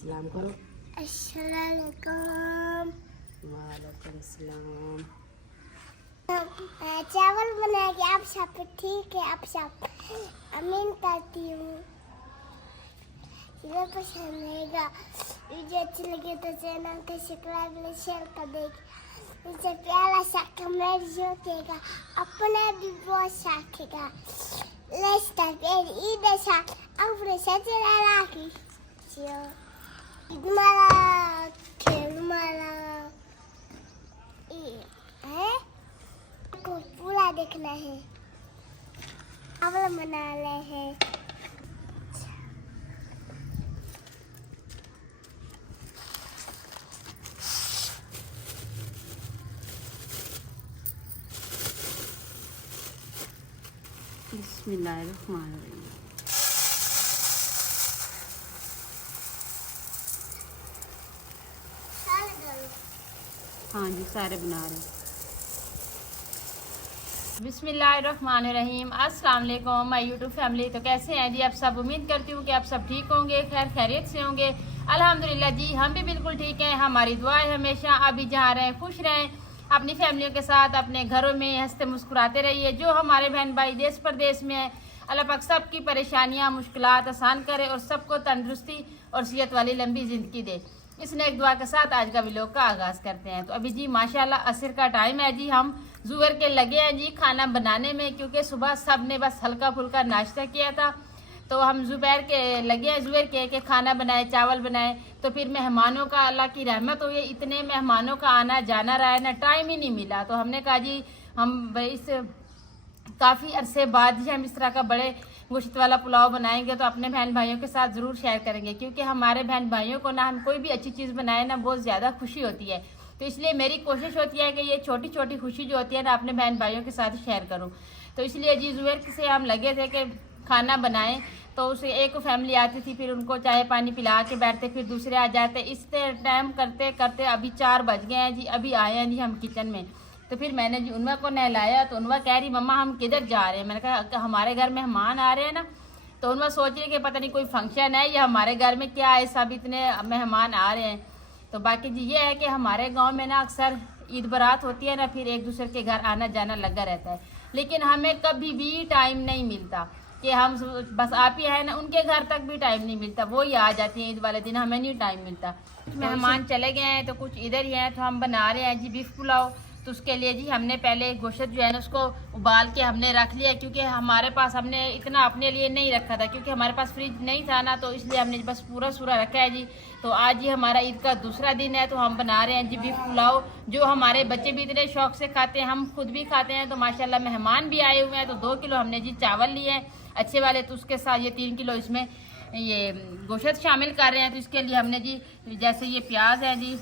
सलाम करो। अस्सलाम वालेकुम। वालेकुम सलाम। चावल बनाएंगे। आप सब ठीक है? आप सब अमीन करती हूँ। मुझे पसंद आएगा। मुझे अच्छी लगे तो चैनल को सब्सक्राइब शेयर कर देगी। मुझे प्यारा सा कमेंट जो देगा, अपना भी बहुत साखेगा। लेट्स स्टार्ट ईद सा अपने सचरा राखी जो ईद माला खेल माला है को पूरा देखना है। चावल बना ले हैं। बिस्मिल्लाहिर्रहमानिर्रहीम। हाँ जी, सारे बना रहे हैं। बिस्मिल्लाहिर्रहमानिर्रहीम। अस्सलाम वालेकुम माय यूट्यूब फैमिली। तो कैसे हैं जी आप सब? उम्मीद करती हूँ कि आप सब ठीक होंगे, खैर खैरियत से होंगे। अल्हम्दुलिल्लाह जी, हम भी बिल्कुल ठीक हैं। हमारी दुआ है हमेशा आप भी जहाँ रहें खुश रहें, अपनी फैमिलियों के साथ अपने घरों में हंसते मुस्कुराते रहिए। जो हमारे बहन भाई देश प्रदेश में है, अल्लाह पाक सब की परेशानियाँ मुश्किलात आसान करे और सबको तंदुरुस्ती और सेहत वाली लंबी ज़िंदगी दे। इस नेक दुआ के साथ आज का व्लॉग का आगाज़ करते हैं। तो अभी जी माशाल्लाह असर का टाइम है जी, हम ज़ुहर के लगे हैं जी खाना बनाने में, क्योंकि सुबह सब ने बस हल्का फुल्का नाश्ता किया था। तो हम दोपहर के लगे हैं ज़ुहर के खाना बनाए, चावल बनाए। तो फिर मेहमानों का अल्लाह की रहमत हुई, इतने मेहमानों का आना जाना रहा है ना, टाइम ही नहीं मिला। तो हमने कहा जी हम इस काफ़ी अरसे बाद ही हम इस तरह का बड़े गोश्त वाला पुलाव बनाएंगे तो अपने बहन भाइयों के साथ ज़रूर शेयर करेंगे, क्योंकि हमारे बहन भाइयों को ना हम कोई भी अच्छी चीज़ बनाए ना बहुत ज़्यादा खुशी होती है। तो इसलिए मेरी कोशिश होती है कि ये छोटी छोटी खुशी जो होती है ना अपने बहन भाइयों के साथ शेयर करूँ। तो इसलिए जी ज़ुहर से हम लगे थे कि खाना बनाएं। तो उसे एक फैमिली आती थी, फिर उनको चाय पानी पिला के बैठते, फिर दूसरे आ जाते। इस टाइम करते करते अभी 4 बज गए हैं जी, अभी आए हैं जी हम किचन में। तो फिर मैंने जी उनवा को नहलाया। तो उनवा कह रही मम्मा हम किधर जा रहे हैं? मैंने कहा कि हमारे घर मेहमान आ रहे हैं ना। तो उनवा सोच रही कि पता नहीं कोई फंक्शन है या हमारे घर में क्या है, सब इतने मेहमान आ रहे हैं। तो बाकी जी ये है कि हमारे गांव में ना अक्सर ईद बारात होती है ना, फिर एक दूसरे के घर आना जाना लगा रहता है। लेकिन हमें कभी भी टाइम नहीं मिलता कि हम बस आप ही है ना, उनके घर तक भी टाइम नहीं मिलता। वो ही आ जाती हैं ईद वाले दिन, हमें नहीं टाइम मिलता। मेहमान चले गए हैं तो कुछ इधर ही हैं। तो हम बना रहे हैं जी बीफ पुलाव। तो उसके लिए जी हमने पहले गोश्त जो है ना उसको उबाल के हमने रख लिया, क्योंकि हमारे पास हमने इतना अपने लिए नहीं रखा था, क्योंकि हमारे पास फ्रिज नहीं था ना। तो इसलिए हमने बस पूरा सूरा रखा है जी। तो आज ही हमारा ईद का दूसरा दिन है। तो हम बना रहे हैं जी बीफ पुलाव, जो हमारे बच्चे भी इतने शौक से खाते हैं, हम खुद भी खाते हैं। तो माशाल्लाह मेहमान भी आए हुए हैं। तो 2 किलो हमने जी चावल लिए हैं अच्छे वाले। तो उसके साथ ये 3 किलो इसमें ये गोश्त शामिल कर रहे हैं। तो इसके लिए हमने जी जैसे ये प्याज है जी,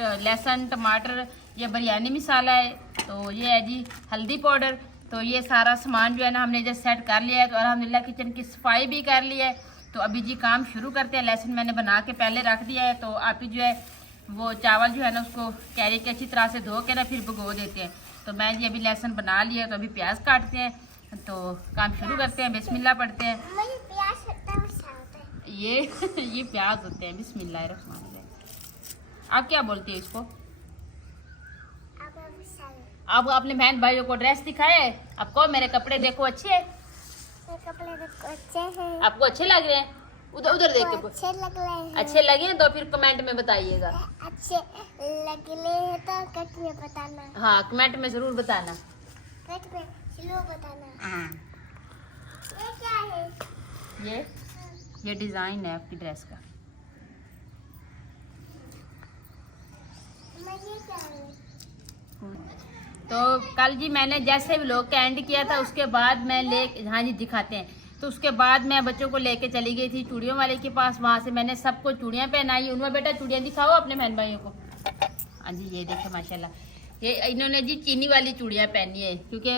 लहसुन टमाटर, ये बिरयानी मसाला है, तो ये है जी हल्दी पाउडर। तो ये सारा सामान जो है ना हमने जैसे सेट कर लिया है। तो अल्हम्दुलिल्लाह किचन की सफाई भी कर ली है। तो अभी जी काम शुरू करते हैं। लहसुन मैंने बना के पहले रख दिया है। तो आप ही जो है वो चावल जो है ना उसको कैरी के अच्छी तरह से धो के ना फिर भिगो देते हैं। तो मैं जी अभी लहसुन बना लिया है। तो अभी प्याज काटते हैं। तो काम शुरू करते हैं, बिस्मिल्लाह पढ़ते हैं। ये प्याज होते हैं। बिस्मिल्लाहिर्रहमानिर्रहीम। आप क्या बोलती है इसको? आप अपने बहन भाइयों को ड्रेस दिखाए, आपको मेरे कपड़े देखो अच्छे हैं, कपड़े देखो अच्छे हैं। आपको अच्छे लग रहे हैं? उधर उधर देख के अच्छे लग रहे हैं। अच्छे लगे हैं तो फिर कमेंट में बताइएगा। अच्छे लग रहे हैं तो कमेंट में बताना। हाँ कमेंट में जरूर बताना। कमेंट में जरूर बताना। हाँ ये क्या है? ये डिजाइन है आपकी ड्रेस का। ये क्या है? तो कल जी मैंने जैसे व्लॉग का एंड किया था उसके बाद मैं हाँ जी दिखाते हैं। तो उसके बाद मैं बच्चों को लेके चली गई थी चूड़ियों वाले के पास। वहाँ से मैंने सबको चूड़ियाँ पहनाई। उनमें बेटा चूड़ियाँ दिखाओ अपने बहन भाइयों को। हाँ जी ये देखो माशाल्लाह, ये इन्होंने जी चीनी वाली चूड़ियाँ पहनी है, क्योंकि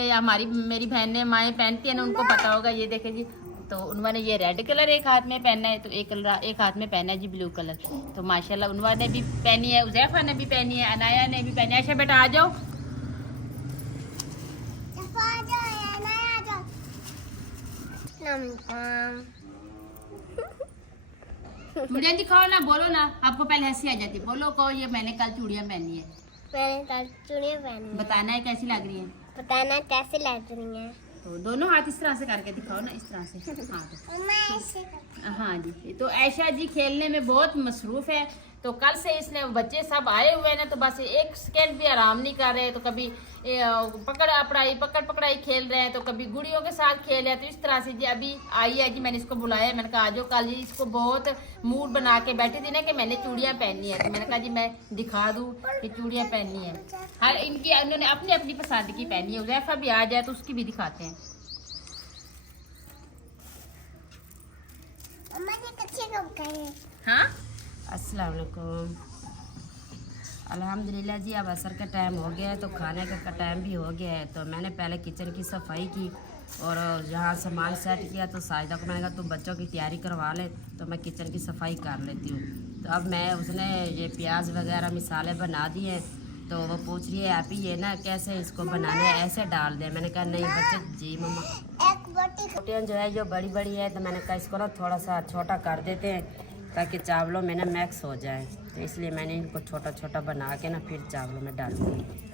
मेरी बहन ने माएँ पहनती है ना, उनको पता होगा। ये देखे जी, तो उन्होंने ये रेड कलर एक हाथ में पहना है, तो एक हाथ में पहना है जी ब्लू कलर। तो माशाल्लाह उन्होंने भी पहनी है, उजैफा ने भी पहनी है, अनाया ने भी पहनी है। अच्छा बेटा आ जाओ। मुझे दिखाओ ना, बोलो ना, आपको पहले हंसी आ जाती, बोलो कहो ये मैंने कल चूड़ियाँ पहनी है, मैंने कल चूड़ियाँ पहनी। बताना है कैसी लग रही है, बताना कैसे लग रही है। तो दोनों हाथ इस तरह से करके दिखाओ ना, इस तरह से। हाँ तो हाँ जी, तो ऐशा जी खेलने में बहुत मसरूफ है। तो कल से इसने बच्चे सब आए हुए हैं ना, तो बस एक सेकेंड भी आराम नहीं कर रहे। तो कभी पकड़ पकड़ाई खेल रहे हैं, तो कभी गुड़ियों के साथ खेल रहे हैं। तो इस तरह से जी अभी आई है जी, मैंने इसको बुलाया, मैंने कहा आजो। कल जी इसको बहुत मूड बना के बैठी थी ना कि मैंने चूड़ियाँ पहननी है, तो मैंने कहा जी मैं दिखा दूँ कि चूड़ियाँ पहननी है। हर इनकी उन्होंने अपनी अपनी पसंद की पहनी है। उजैफा भी आ जाए तो उसकी भी दिखाते हैं। हाँ, अस्सलाम वालेकुम। अल्हम्दुलिल्लाह जी, अब असर का टाइम हो गया है, तो खाने का टाइम भी हो गया है। तो मैंने पहले किचन की सफाई की और जहाँ सामान सेट किया। तो साजिदा को मैंने कहा तुम बच्चों की तैयारी करवा ले, तो मैं किचन की सफाई कर लेती हूँ। तो अब मैं उसने ये प्याज वगैरह मिसाले बना दिए हैं। तो वो पूछ रही है आप ही ये ना कैसे इसको बनाने है, ऐसे डाल दे। मैंने कहा नहीं बच्चे जी मम्मा, रोटियाँ जो है जो बड़ी बड़ी है, तो मैंने कहा इसको ना थोड़ा सा छोटा कर देते हैं ताकि चावलों में ना मिक्स हो जाए। तो इसलिए मैंने इनको छोटा छोटा बना के ना फिर चावलों में डाल दिया।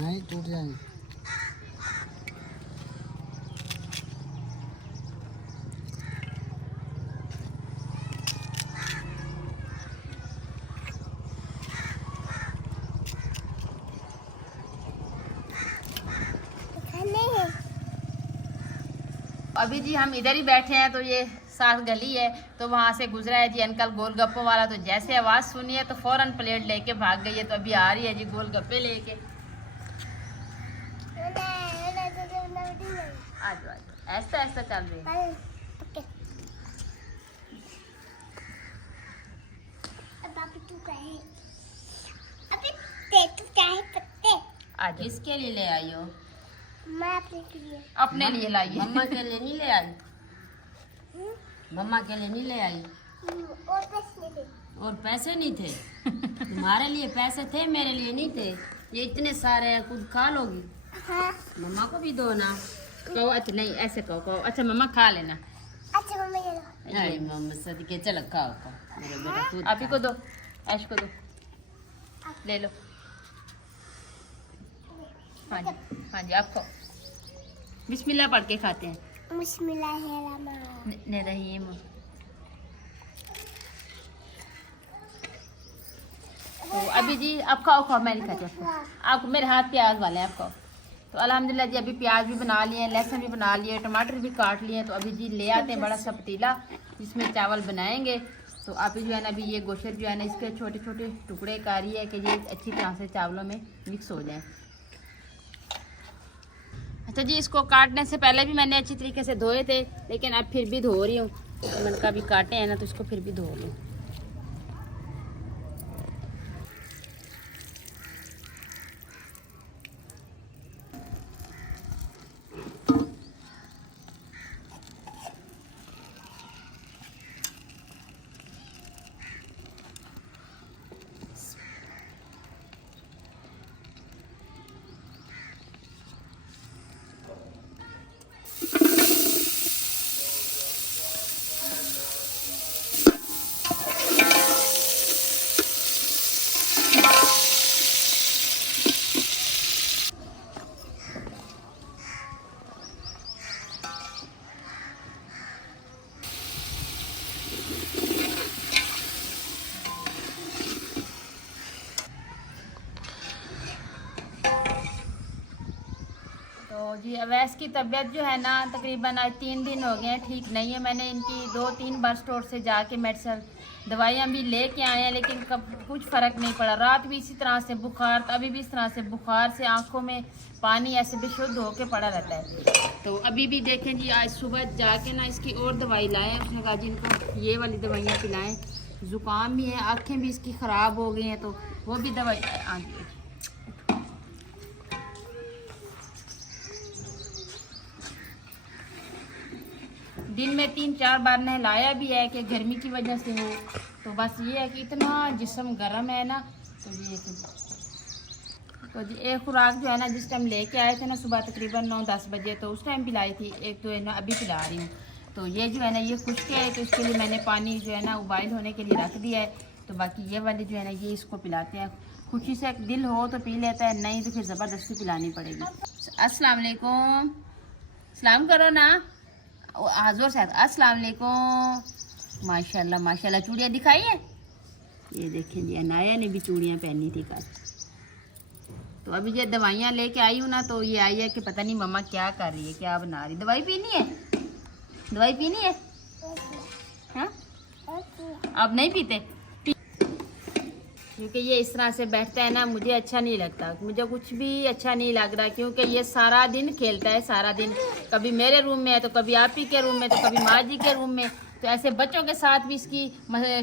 नहीं टूट जाएंगे। अभी जी हम इधर ही बैठे हैं, तो ये साथ गली है, तो वहाँ से गुजरा है जी अंकल गोलगप्पों वाला। तो जैसे आवाज़ सुनी है तो फौरन प्लेट लेके भाग गई है। तो अभी आ रही है जी गोलगप्पे लेके। आ जाओ ऐसा ऐसा चल रही है। आज इसके लिए ले आई हो? मैं अपने लिए लाई है। मम्मा के लिए नहीं ले आई? मम्मा के लिए नहीं ले आई? और पैसे नहीं थे? तुम्हारे लिए पैसे थे, मेरे लिए नहीं थे। ये इतने सारे हैं, खुद खा लोगी? हाँ। मम्मा को भी दो ना। कहो अच्छा, नहीं ऐसे कहो अच्छा मम्मा खा लेना। अच्छा मम्मा ये लो। अरे मम्मा सदके चलो खाओ खाओ, मेरे बेटा खुद अभी को दो, ऐश को दो, ले लो। हाँ जी आप खाओ। बिस्मिल्लाह पढ़ के खाते हैं। बिस्मिल्लाहिर्रहमानिर्रहीम। तो अभी जी आप खाओ मैं नहीं खाती आपको, आप मेरे हाथ प्याज वाले हैं, आप खाओ। तो अल्हम्दुलिल्लाह जी अभी प्याज भी बना लिए हैं, लहसुन भी बना लिए, टमाटर भी काट लिए हैं। तो अभी जी ले आते हैं बड़ा सा पतीला जिसमें चावल बनाएंगे। तो अभी जो है ना, अभी ये गोश्त जो है ना इसके छोटे छोटे टुकड़े कर रही है कि ये अच्छी तरह से चावलों में मिक्स हो जाए। अच्छा जी, इसको काटने से पहले भी मैंने अच्छी तरीके से धोए थे, लेकिन अब फिर भी धो रही हूँ। तो मैंने कहा अभी काटे हैं ना, तो इसको फिर भी धो लूँ। तो जी अवैस की तबीयत जो है ना, तकरीबन आज 3 दिन हो गए हैं, ठीक नहीं है। मैंने इनकी 2-3 बार स्टोर से जाके दवाइयाँ भी लेके आए हैं, लेकिन कब कुछ फ़र्क नहीं पड़ा। रात भी इसी तरह से बुखार, अभी भी इस तरह से बुखार से आंखों में पानी ऐसे बेशुद्ध होके पड़ा रहता है। तो अभी भी देखें जी, आज सुबह जाके ना इसकी और दवाई लाए हैं। उसने कहा जी इनको ये वाली दवाइयाँ पिलाएं, ज़ुकाम भी है, आँखें भी इसकी ख़राब हो गई हैं, तो वो भी दवाई दिन में 3-4 बार नहलाया भी है कि गर्मी की वजह से हो। तो बस ये है कि इतना जिस्म गर्म है ना। तो जी एक खुराक जो है ना, जिस टाइम लेके आए थे ना सुबह तकरीबन 9-10 बजे, तो उस टाइम पिलाई थी। एक तो है ना अभी पिला रही हूँ। तो ये जो है ना ये खुश्क है, तो इसके लिए मैंने पानी जो है ना उबाइल होने के लिए रख दिया है। तो बाकी ये वाली जो है ना ये इसको पिलाते हैं। खुशी से दिल हो तो पी लेता है, नहीं तो फिर ज़बरदस्ती पिलानी पड़ेगी। अस्सलाम वालेकुम, सलाम करो ना हाज़ुर साहब। अस्सलाम वालेकुम। माशाल्लाह माशाल्लाह, चूड़ियाँ दिखाई है। ये देखें जी, अनाया ने भी चूड़ियाँ पहनी थी कल। तो अभी ये दवाइयाँ लेके आई हूँ ना, तो ये आई है कि पता नहीं मम्मा क्या कर रही है, क्या बना रही। दवाई पीनी है, दवाई पीनी है। हाँ अब नहीं पीते क्योंकि ये इस तरह से बैठता है ना, मुझे अच्छा नहीं लगता, मुझे कुछ भी अच्छा नहीं लग रहा। क्योंकि ये सारा दिन खेलता है, सारा दिन कभी मेरे रूम में है, तो कभी आप ही के रूम में, तो कभी माँ जी के रूम में। तो ऐसे बच्चों के साथ भी इसकी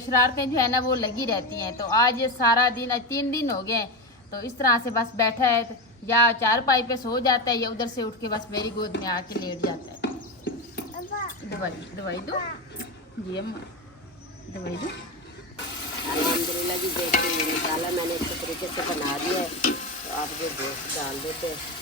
शरारतें जो है ना वो लगी रहती हैं। तो आज ये सारा दिन, आज 3 दिन हो गए, तो इस तरह से बस बैठा है। तो या चारपाई पे सो जाता है, या उधर से उठ के बस मेरी गोद में आके लेट जाता है। दवाई दो जी अम्मा, दवाई दो। अल्हम्दुलिल्लाह जी, देखिए ये निकाला मैंने अच्छे तरीके से बना दिया है। तो आप जो गोश्त डाल देते हैं।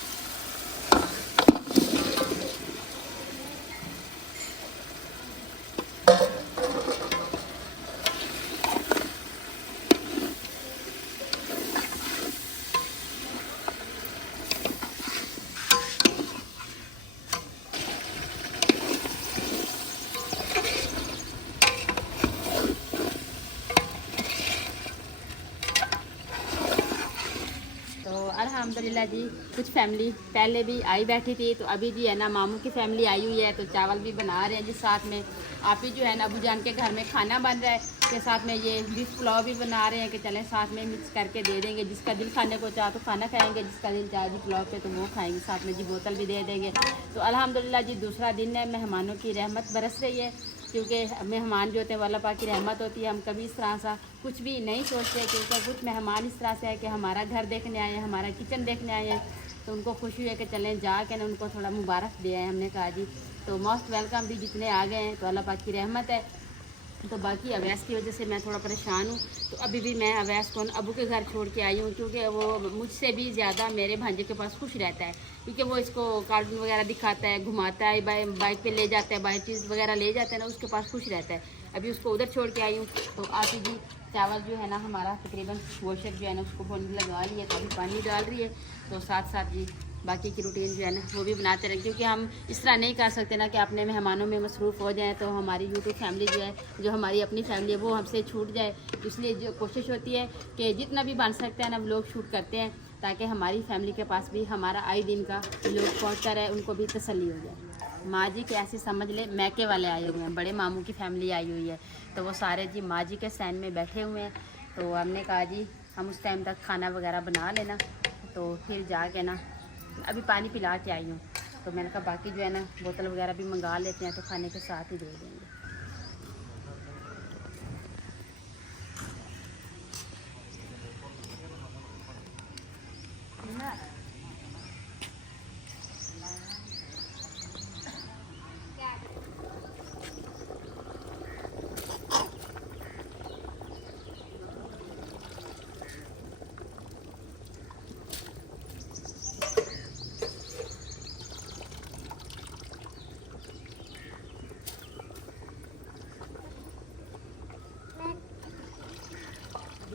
अल्हम्दुलिल्लाह जी, कुछ फैमिली पहले भी आई बैठी थी, तो अभी जी है ना मामू की फैमिली आई हुई है। तो चावल भी बना रहे हैं जी, साथ में आप ही जो है ना अबू जान के घर में खाना बन रहा है, के साथ में ये बीफ पुलाव भी बना रहे हैं कि चलें साथ में मिक्स करके दे देंगे। जिसका दिल खाने को चाहे तो खाना खाएंगे, जिसका दिल चाहे जी पुलाव पे तो वो खाएंगे, साथ में जी बोतल भी दे देंगे। तो अल्हम्दुलिल्लाह जी, दूसरा दिन है, मेहमानों की रहमत बरस रही है। क्योंकि मेहमान जो होते हैं अल्लाह पाक की रहमत होती है। हम कभी इस तरह सा कुछ भी नहीं सोचते, क्योंकि कुछ मेहमान इस तरह से है कि हमारा घर देखने आए हैं, हमारा किचन देखने आए हैं, तो उनको खुशी है कि चलें जाके ना उनको थोड़ा मुबारक दे आए। हमने कहा जी तो मोस्ट वेलकम भी, जितने आ गए हैं तो अल्लाह पाक की रहमत है। तो बाकी अवैस की वजह से मैं थोड़ा परेशान हूँ। तो अभी भी मैं अवैस को अबू के घर छोड़ के आई हूँ, क्योंकि वो मुझसे भी ज़्यादा मेरे भांजे के पास खुश रहता है। क्योंकि वो इसको कार्टून वगैरह दिखाता है, घुमाता है, बाइक पे ले जाता है, बाइक चीज़ वगैरह ले जाता है ना, उसके पास खुश रहता है। अभी उसको उधर छोड़ के आई हूँ। तो आप ही जी चावल जो है ना हमारा तकरीबन वॉशर जो है ना उसको भूनने लगा लिया, तो अभी पानी डाल रही है। तो साथ साथ जी बाकी की रूटीन जो है ना वो भी बनाते रहें, क्योंकि हम इस तरह नहीं कर सकते ना कि अपने मेहमानों में मसरूफ़ हो जाएं, तो हमारी यूट्यूब फैमिली जो है, जो हमारी अपनी फैमिली है, वो हमसे छूट जाए। इसलिए जो कोशिश होती है कि जितना भी बन सकते हैं ना व्लॉग शूट करते हैं, ताकि हमारी फैमिली के पास भी हमारा आए दिन का व्लॉग पहुँचता रहे, उनको भी तसल्ली हो जाए। माँ जी के ऐसे समझ ले मैके वाले आए हुए हैं, बड़े मामू की फैमिली आई हुई है, तो वो सारे जी माँ जी के सैन में बैठे हुए हैं। तो हमने कहा जी हम उस टाइम तक खाना वगैरह बना लेना, तो फिर जाके ना अभी पानी पिला के आई हूँ। तो मैंने कहा बाकी जो है ना बोतल वगैरह भी मंगा लेते हैं, तो खाने के साथ ही दे देंगे।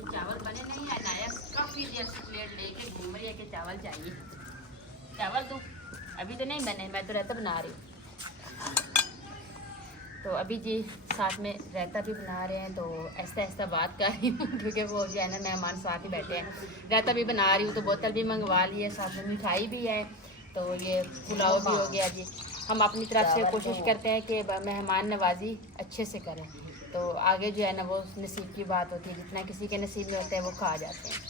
चावल बने नहीं है, नाया काफ़ी देर से प्लेट लेके घूम रही है कि चावल चाहिए, चावल दूँ। अभी तो नहीं बने, मैं तो रायता बना रही हूँ। तो अभी जी साथ में रायता भी बना रहे हैं, तो ऐसा ऐसा बात कर रही हूँ क्योंकि वो जो है ना मेहमान साथ ही बैठे हैं। रायता भी बना रही हूँ, तो बोतल भी मंगवा ली है, साथ में मिठाई भी है, तो ये पुलाव भी हो गया जी। हम अपनी तरफ से कोशिश करते हैं कि मेहमान नवाजी अच्छे से करें। तो आगे जो है ना वो नसीब की बात होती है, जितना किसी के नसीब में होता है वो खा जाते हैं।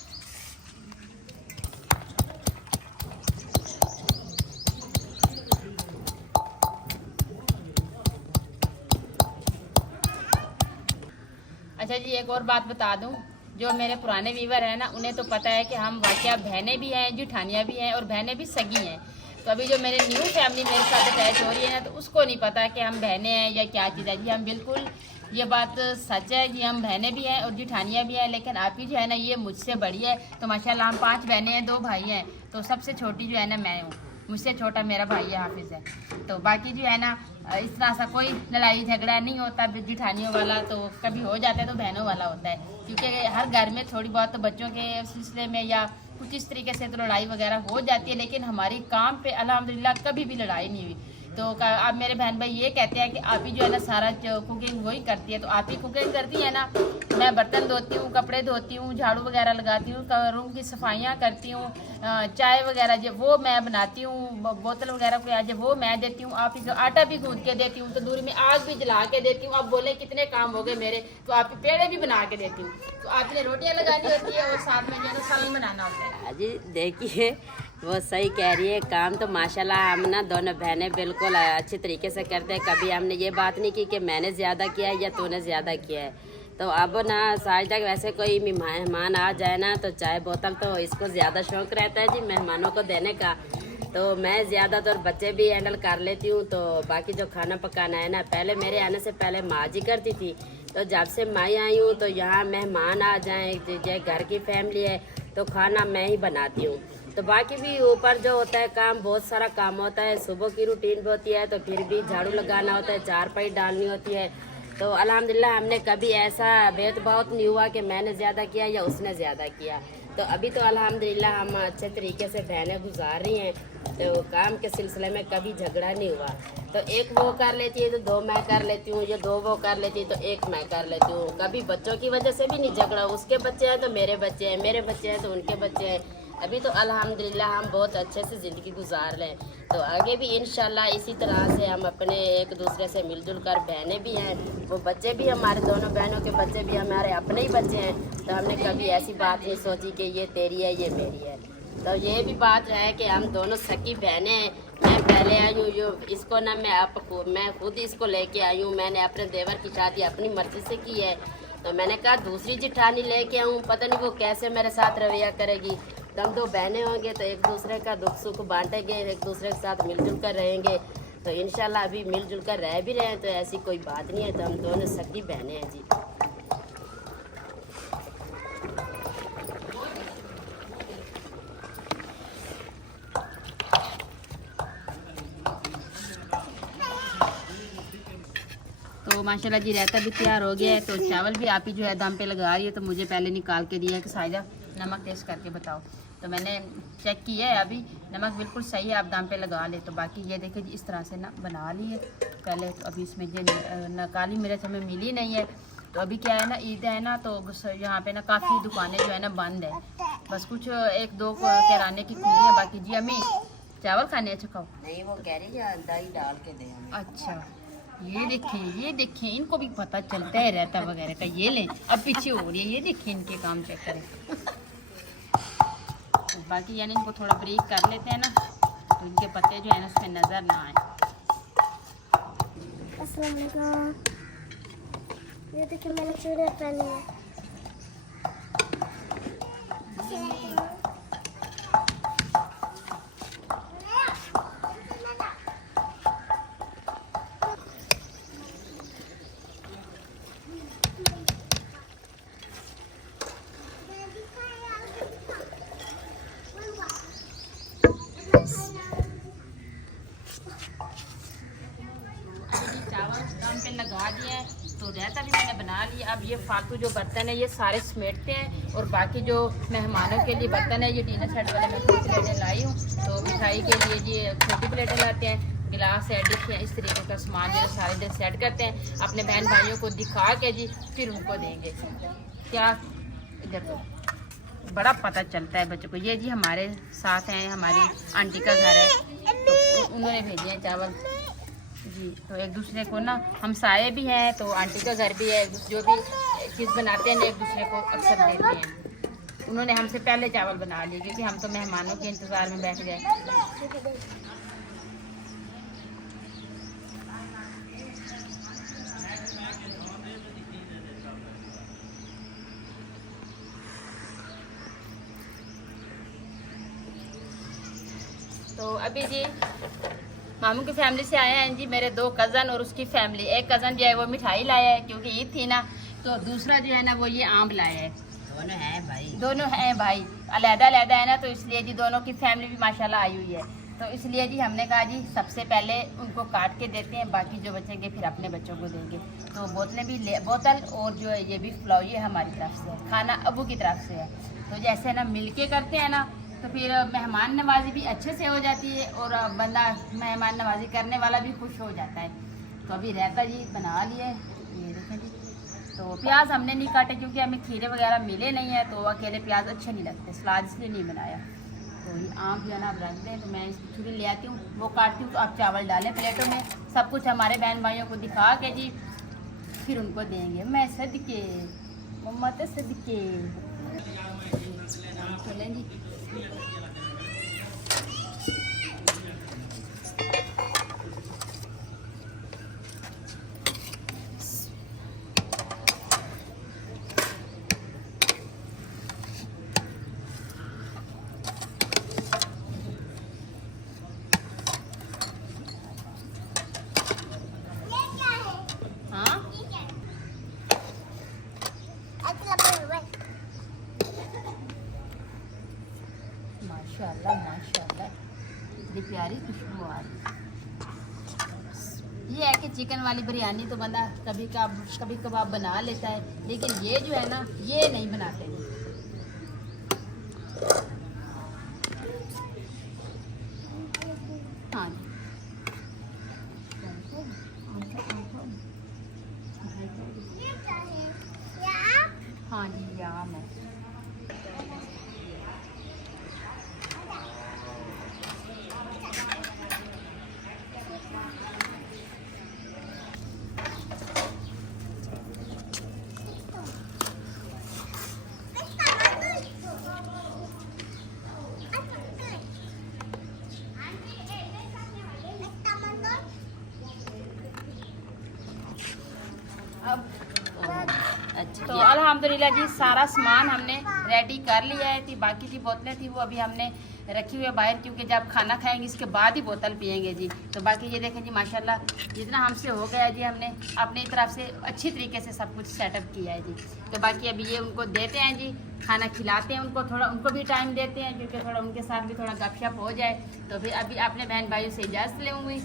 अच्छा जी, एक और बात बता दूं, जो मेरे पुराने व्यूवर हैं ना उन्हें तो पता है कि हम वाकया बहनें भी हैं, जिठानियाँ भी हैं और बहनें भी सगी हैं। तो अभी जो मेरे न्यू फैमिली मेरे साथ अटैच हो रही है ना, तो उसको नहीं पता कि हम बहनें हैं या क्या चीज़ है। जी हम बिल्कुल, ये बात सच है जी, हम बहनें भी हैं और जिठानियाँ भी हैं। लेकिन आप ही जो है ना ये मुझसे बड़ी है, तो माशाल्लाह हम 5 बहनें हैं, 2 भाई हैं। तो सबसे छोटी जो है ना मैं हूँ, मुझसे छोटा मेरा भाई है, हाफिज़ है। तो बाकी जो है ना इस तरह सा कोई लड़ाई झगड़ा नहीं होता जिठानियों वाला, तो कभी हो जाता है तो बहनों वाला होता है। क्योंकि हर घर में थोड़ी बहुत तो बच्चों के सिलसिले में या कुछ इस तरीके से तो लड़ाई वगैरह हो जाती है, लेकिन हमारी काम पे अल्हम्दुलिल्लाह कभी भी लड़ाई नहीं हुई। तो अब मेरे बहन भाई ये कहते हैं कि आप ही जो है ना सारा कुकिंग वही करती है, तो आप ही कुकिंग करती है ना, मैं बर्तन धोती हूँ, कपड़े धोती हूँ, झाड़ू वगैरह लगाती हूँ, रूम की सफाइयाँ करती हूँ, चाय वगैरह जो वो मैं बनाती हूँ, बोतल वगैरह को आज वो मैं देती हूँ, आप ही को आटा भी गूंद के देती हूँ, तो दूर में आग भी जला के देती हूँ। अब बोले कितने काम हो गए मेरे, तो आप ही पेड़े भी बना के देती हूँ, तो आपने रोटियाँ लगानी होती है और साथ में जो है ना सालन बनाना होता है। जी देखिए वो सही कह रही है, काम तो माशाल्लाह हम ना दोनों बहनें बिल्कुल अच्छे तरीके से करते हैं। कभी हमने ये बात नहीं की कि मैंने ज़्यादा किया है या तूने ज़्यादा किया है। तो अब ना साज तक वैसे कोई मेहमान आ जाए ना, तो चाय बोतल तो इसको ज़्यादा शौक रहता है जी मेहमानों को देने का। तो मैं ज़्यादातर बच्चे भी हैंडल कर लेती हूँ। तो बाकी जो खाना पकाना है ना, पहले मेरे आने से पहले माँ जी करती थी। तो जब से मैं आई हूँ तो यहाँ मेहमान आ जाएँ, जैसे घर की फैमिली है, तो खाना मैं ही बनाती हूँ। तो बाकी भी ऊपर जो होता है काम, बहुत सारा काम होता है। सुबह की रूटीन भी होती है, तो फिर भी झाड़ू लगाना होता है, चारपाई डालनी होती है। तो अल्हम्दुलिल्लाह हमने कभी ऐसा भेदभाव नहीं हुआ कि मैंने ज़्यादा किया या उसने ज़्यादा किया। तो अभी तो अल्हम्दुलिल्लाह हम अच्छे तरीके से बहनें गुजार रही हैं। तो काम के सिलसिले में कभी झगड़ा नहीं हुआ। तो एक वो कर लेती है तो 2 मैं कर लेती हूँ, या 2 वो कर लेती है तो 1 मैं कर लेती हूँ। कभी बच्चों की वजह से भी नहीं झगड़ा, उसके बच्चे हैं तो मेरे बच्चे हैं, मेरे बच्चे हैं तो उनके बच्चे हैं। अभी तो अल्हम्दुलिल्लाह हम बहुत अच्छे से ज़िंदगी गुजार रहे हैं। तो आगे भी इंशाल्लाह इसी तरह से हम अपने एक दूसरे से मिलजुल कर, बहनें भी हैं, वो बच्चे भी, हमारे दोनों बहनों के बच्चे भी हमारे अपने ही बच्चे हैं। तो हमने कभी ऐसी बात नहीं सोची कि ये तेरी है ये मेरी है। तो ये भी बात है कि हम दोनों सगी बहनें हैं। मैं पहले आई हूँ, जो इसको ना मैं खुद इसको लेके आई हूँ। मैंने अपने देवर की शादी अपनी मर्जी से की है। तो मैंने कहा दूसरी जिठानी लेके आऊँ, पता नहीं वो कैसे मेरे साथ रवैया करेगी। तो हम 2 बहनें होंगे तो एक दूसरे का दुख सुख बांटेंगे, एक दूसरे के साथ मिलजुल कर रहेंगे। तो इंशाल्लाह अभी मिलजुल कर रह भी रहे हैं, तो ऐसी कोई बात नहीं है। तो हम दोनों सगी बहनें हैं जी। तो माशाल्लाह जी रायता भी तैयार हो गया है। तो चावल भी आप ही जो है दम पे लगा रही है, तो मुझे पहले निकाल के दिया है कि साइदा नमक टेस्ट करके बताओ। तो मैंने चेक किया है, अभी नमक बिल्कुल सही है, आप दम पे लगा ले। तो बाकी ये देखिए जी इस तरह से ना बना ली है पहले। तो अभी इसमें जो काली मिर्च हमें मिली नहीं है। तो अभी क्या है ना, ईद है ना, तो यहाँ पे ना काफ़ी दुकानें जो है ना बंद है, बस कुछ 1-2 किराने की खुली है। बाकी जी हमें चावल खाने अच्छा खाओ। नहीं वो कह रही है दही डाल के दे हमें। अच्छा ये देखें इनको भी पता चलता है रहता वगैरह का। ये लें, अब पीछे हो रही है, ये देखें इनके काम चेक करें। बाकी यानी इनको थोड़ा ब्रेक कर लेते हैं ना, तो इनके पत्ते जो है ना उसमें नज़र ना आए। अस्सलाम वालेकुम। ये देखिए मैंने चूड़ियाँ पहनी है। चावल दम पे लगा दिए हैं, तो रायता भी मैंने बना लिया। अब ये फालतू जो बर्तन है ये सारे समेटते हैं, और बाकी जो मेहमानों के लिए बर्तन है ये डिनर सेट वाले मैं कुछ प्लेटें लाई हूँ। तो मिठाई के लिए ये छोटी प्लेटें लाते हैं, गिलास है, डिश है, इस तरीके का सामान जो है सारे दिन सेट करते हैं। अपने बहन भाइयों को दिखा के जी फिर उनको देंगे। क्या इधर तो बड़ा पता चलता है बच्चों को। ये जी हमारे साथ हैं, हमारी आंटी का घर है, तो उन्होंने भेजे हैं चावल। जी। तो एक दूसरे को ना हम साये भी हैं, तो आंटी का घर भी है, जो भी चीज़ बनाते हैं एक दूसरे को अक्सर देते हैं। उन्होंने हमसे पहले चावल बना लिए क्योंकि हम तो मेहमानों के इंतज़ार में बैठ गए। तो अभी जी मामू की फैमिली से आए हैं जी मेरे 2 कज़न और उसकी फैमिली। एक कज़न जो है वो मिठाई लाया है क्योंकि ईद थी ना, तो दूसरा जो है ना वो ये आम लाया है। दोनों हैं भाई, अलग-अलग है ना, तो इसलिए जी दोनों की फैमिली भी माशाल्लाह आई हुई है। तो इसलिए जी हमने कहा जी सबसे पहले उनको काट के देते हैं, बाकी जो बचेंगे फिर अपने बच्चों को देंगे। तो बोतलें भी बोतल और जो है ये भी पुलाव ये हमारी तरफ से है, खाना अबू की तरफ से है। तो जैसे ना मिल के करते हैं ना, तो फिर मेहमान नवाजी भी अच्छे से हो जाती है और बंदा मेहमान नवाजी करने वाला भी खुश हो जाता है। तो अभी रायता जी बना लिया है, ये देखें जी। तो प्याज हमने नहीं काटे क्योंकि हमें खीरे वगैरह मिले नहीं है, तो अकेले प्याज अच्छे नहीं लगते, सलाद इसलिए नहीं बनाया। तो ये आम जो है ना अब रख दें, तो मैं इसकी छुरी ले आती हूँ, वो काटती हूँ। तो आप चावल डालें प्लेटों में, सब कुछ हमारे बहन भाइयों को दिखा के जी फिर उनको देंगे। मैं सदके मम्मा तो सदके चलें जी। माशाल्लाह माशाल्लाह इतनी प्यारी खुशबू आ रही है। ये है कि चिकन वाली बिरयानी तो बंदा कभी कभार बना लेता है, लेकिन ये जो है ना ये नहीं बनाते हैं। हाँ जी हाँ जी, ये आम है। अच्छा तो अल्हम्दुलिल्लाह जी सारा सामान हमने रेडी कर लिया है। बाकी की बोतलें थी वो अभी हमने रखी हुई है बाहर, क्योंकि जब खाना खाएंगे इसके बाद ही बोतल पियेंगे जी। तो बाकी ये देखें जी माशाल्लाह जितना हमसे हो गया जी, हमने अपनी तरफ से अच्छी तरीके से सब कुछ सेटअप किया है जी। तो बाकी अभी ये उनको देते हैं जी, खाना खिलाते हैं उनको, थोड़ा उनको भी टाइम देते हैं क्योंकि थोड़ा उनके साथ भी थोड़ा गपशप हो जाए। तो फिर अभी अपने बहन भाइयों से इजाज़त लेंगी।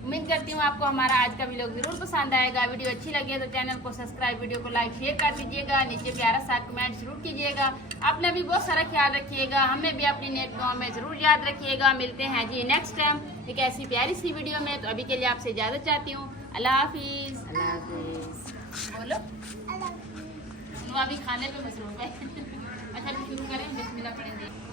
उम्मीद करती हूँ आपको हमारा आज का वीडियो जरूर पसंद आएगा। वीडियो अच्छी लगे तो चैनल को सब्सक्राइब, वीडियो को लाइक शेयर कर दीजिएगा, नीचे प्यारा सा कमेंट जरूर कीजिएगा। अपना भी बहुत सारा ख्याल रखिएगा, हमें भी अपनी नेक दुआ में जरूर याद रखिएगा। मिलते हैं जी नेक्स्ट टाइम एक ऐसी प्यारी सी वीडियो में। तो अभी के लिए आपसे इजाज़त चाहती हूँ। अल्लाह हाफिज़। अल्लाह हाफिज़। बोलो अभी खाने पे मसरूफ है। अच्छा शुरू करें, बिस्मिल्लाह पढ़ेंगे।